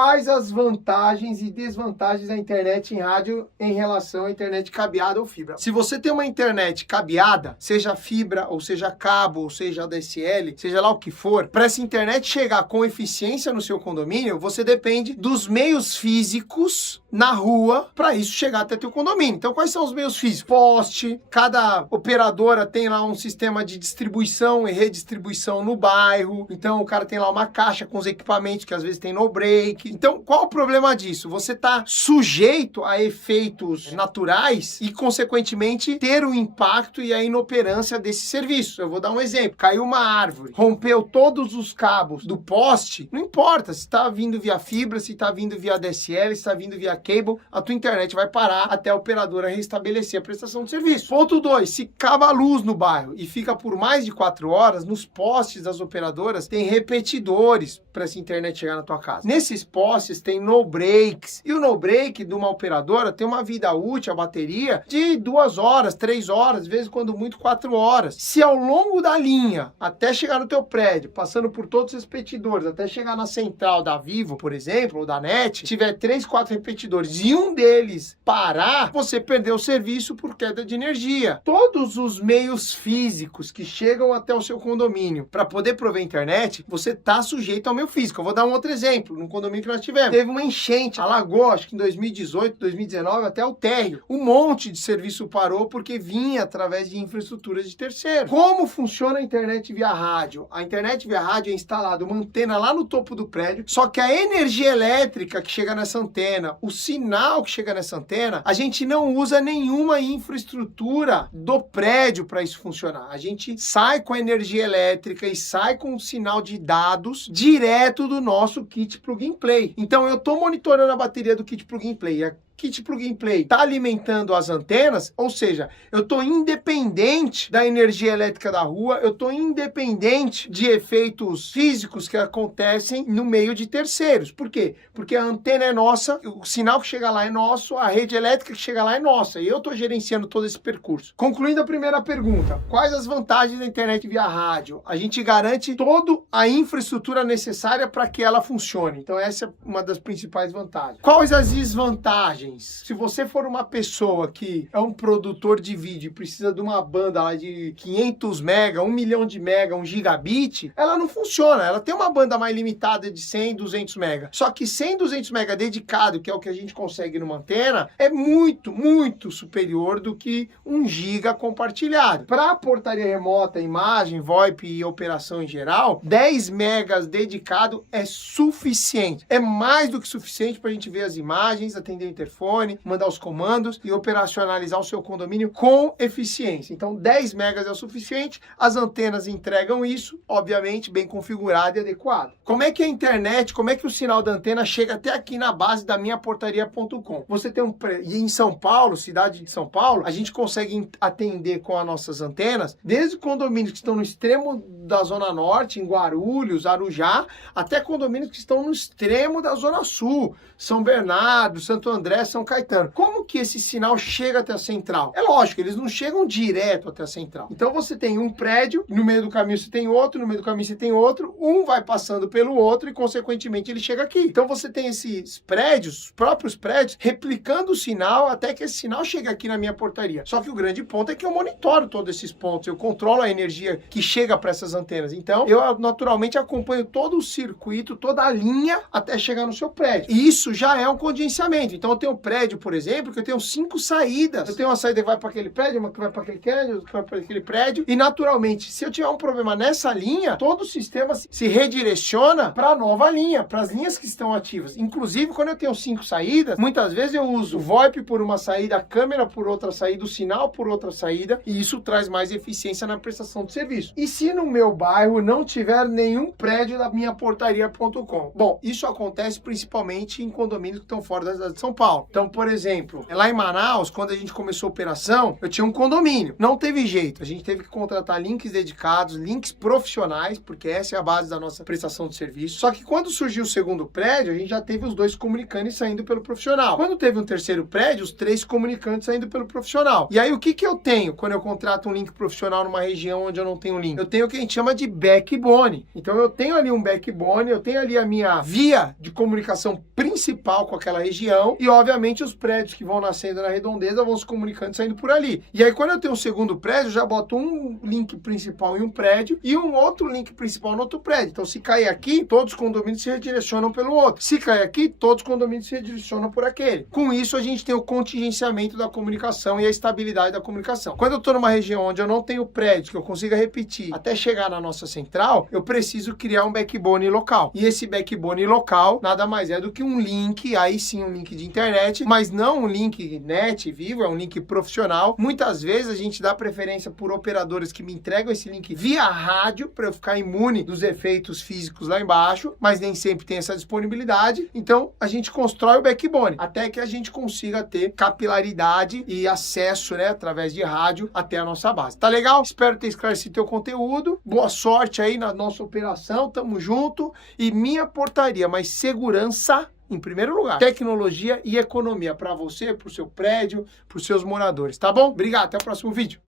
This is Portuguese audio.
quais as vantagens e desvantagens da internet em rádio em relação à internet cabeada ou fibra. Se você tem uma internet cabeada, seja fibra, ou seja cabo, ou seja ADSL, seja lá o que for, para essa internet chegar com eficiência no seu condomínio, você depende dos meios físicos na rua para isso chegar até teu condomínio. Então, quais são os meios físicos? Poste, cada operadora tem lá um sistema de distribuição e redistribuição no bairro. Então, o cara tem lá uma caixa com os equipamentos que às vezes tem no break. Então, qual o problema disso? Você está sujeito a efeitos naturais e, consequentemente, ter o impacto e a inoperância desse serviço. Eu vou dar um exemplo. Caiu uma árvore, rompeu todos os cabos do poste, não importa se está vindo via fibra, se está vindo via DSL, se está vindo via cable, a tua internet vai parar até a operadora restabelecer a prestação de serviço. Ponto 2, se acaba a luz no bairro e fica por mais de 4 horas, nos postes das operadoras tem repetidores para essa internet chegar na tua casa. Nesses postes tem no breaks, e o no break de uma operadora tem uma vida útil, a bateria, de 2 horas, 3 horas, às vezes quando muito 4 horas. Se ao longo da linha, até chegar no teu prédio, passando por todos os repetidores, até chegar na central da Vivo, por exemplo, ou da NET, tiver 3, 4 repetidores e um deles parar, você perdeu o serviço por queda de energia. Todos os meios físicos que chegam até o seu condomínio para poder prover internet, você está sujeito ao meio físico. Eu vou dar um outro exemplo. Num condomínio que nós tivemos, teve uma enchente, alagou, acho que em 2018, 2019, até o térreo. Um monte de serviço parou porque vinha através de infraestruturas de terceiro. Como funciona a internet via rádio? A internet via rádio é instalada uma antena lá no topo do prédio, só que a energia elétrica que chega nessa antena, o sinal que chega nessa antena, a gente não usa nenhuma infraestrutura do prédio para isso funcionar. A gente sai com a energia elétrica e sai com o sinal de dados direto do nosso kit Plug and Play. Então eu estou monitorando a bateria do kit Plug and Play. A kit Plug and Play está alimentando as antenas, ou seja, eu estou independente da energia elétrica da rua, eu estou independente de efeitos físicos que acontecem no meio de terceiros. Por quê? Porque a antena é nossa, o sinal que chega lá é nosso, a rede elétrica que chega lá é nossa, e eu estou gerenciando todo esse percurso. Concluindo a primeira pergunta, quais as vantagens da internet via rádio? A gente garante toda a infraestrutura necessária para que ela funcione. Então essa é uma das principais vantagens. Quais as desvantagens? Se você for uma pessoa que é um produtor de vídeo e precisa de uma banda lá de 500 mega, 1 milhão de mega, 1 gigabit, ela não funciona. Ela tem uma banda mais limitada de 100, 200 mega. Só que 100, 200 mega dedicado, que é o que a gente consegue numa antena, é muito, muito superior do que 1 giga compartilhado. Para portaria remota, imagem, VoIP e operação em geral, 10 megas dedicado é suficiente. É mais do que suficiente para a gente ver as imagens, atender o interfone, mandar os comandos e operacionalizar o seu condomínio com eficiência. Então 10 megas é o suficiente, as antenas entregam isso, obviamente bem configurado e adequado. Como é que a internet, como é que o sinal da antena chega até aqui na base da minha portaria.com? Você tem e em São Paulo, cidade de São Paulo, a gente consegue atender com as nossas antenas, desde condomínios que estão no extremo da Zona Norte, em Guarulhos, Arujá, até condomínios que estão no extremo da Zona Sul, São Bernardo, Santo André, São Caetano. Como que esse sinal chega até a central? É lógico, eles não chegam direto até a central. Então você tem um prédio, no meio do caminho você tem outro, no meio do caminho você tem outro, um vai passando pelo outro e, consequentemente, ele chega aqui. Então você tem esses prédios, os próprios prédios, replicando o sinal até que esse sinal chegue aqui na minha portaria. Só que o grande ponto é que eu monitoro todos esses pontos, eu controlo a energia que chega para essas antenas. Então, eu naturalmente acompanho todo o circuito, toda a linha até chegar no seu prédio. E isso já é um contingenciamento. Então, eu tenho um prédio, por exemplo, que eu tenho 5 saídas. Eu tenho uma saída que vai para aquele prédio, uma que vai para aquele prédio, outra que vai para aquele prédio. E, naturalmente, se eu tiver um problema nessa linha, todo o sistema se redireciona para a nova linha, para as linhas que estão ativas. Inclusive, quando eu tenho 5 saídas, muitas vezes eu uso o VoIP por uma saída, a câmera por outra saída, o sinal por outra saída, e isso traz mais eficiência na prestação de serviço. E se no meu bairro não tiver nenhum prédio da minha portaria.com? Bom, isso acontece principalmente em condomínios que estão fora da cidade de São Paulo. local. Então, por exemplo, lá em Manaus, quando a gente começou a operação, eu tinha um condomínio. Não teve jeito, a gente teve que contratar links dedicados, links profissionais, porque essa é a base da nossa prestação de serviço. Só que quando surgiu o segundo prédio, a gente já teve os 2 comunicantes saindo pelo profissional. Quando teve um terceiro prédio, os 3 comunicantes saindo pelo profissional. E aí, o que eu tenho quando eu contrato um link profissional numa região onde eu não tenho link? Eu tenho o que a gente chama de backbone. Então, eu tenho ali um backbone, eu tenho ali a minha via de comunicação principal com aquela região e, obviamente, os prédios que vão nascendo na redondeza vão se comunicando saindo por ali. E aí, quando eu tenho um segundo prédio, eu já boto um link principal em um prédio e um outro link principal no outro prédio. Então, se cair aqui, todos os condomínios se redirecionam pelo outro. Se cair aqui, todos os condomínios se redirecionam por aquele. Com isso, a gente tem o contingenciamento da comunicação e a estabilidade da comunicação. Quando eu estou numa região onde eu não tenho prédio, que eu consiga repetir até chegar na nossa central, eu preciso criar um backbone local. E esse backbone local nada mais é do que um link, aí sim um link de internet, mas não um link net, vivo, é um link profissional. Muitas vezes a gente dá preferência por operadores que me entregam esse link via rádio para eu ficar imune dos efeitos físicos lá embaixo, mas nem sempre tem essa disponibilidade. Então a gente constrói o backbone até que a gente consiga ter capilaridade e acesso, né, através de rádio até a nossa base. Tá legal? Espero ter esclarecido teu conteúdo. Boa sorte aí na nossa operação. Tamo junto. E minha portaria, mas segurança em primeiro lugar. Tecnologia e economia para você, para o seu prédio, para os seus moradores. Tá bom? Obrigado. Até o próximo vídeo.